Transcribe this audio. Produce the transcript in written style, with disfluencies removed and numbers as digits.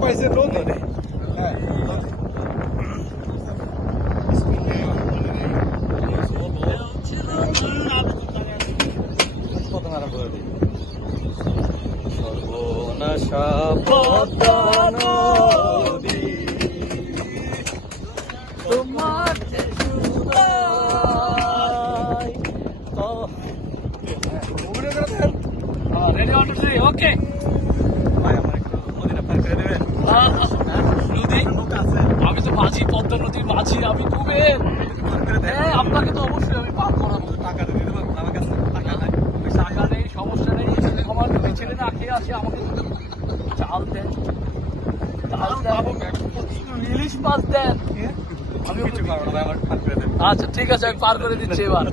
পাইছে নদী। হ্যাঁ সর্বনাশা পদ্মা নদী তোমার রেডি অন টু ওকে নদী আমি তো মাঝি পদ্মা নদীর মাঝি আমি ডুবেন হ্যাঁ আপনাকে তো অবশ্যই আমি পার করাবো টাকা দিতে পারবো আমার কাছে টাকা নাই টাকা নেই সমস্যা নেই আমার দুই ছেলে না খেয়ে আসে আমাকে চাল দেন ইলিশ মাছ দেন আমি কিছু পারবো না আমার পার করে দেন আচ্ছা ঠিক আছে আমি পার করে দিচ্ছি এবার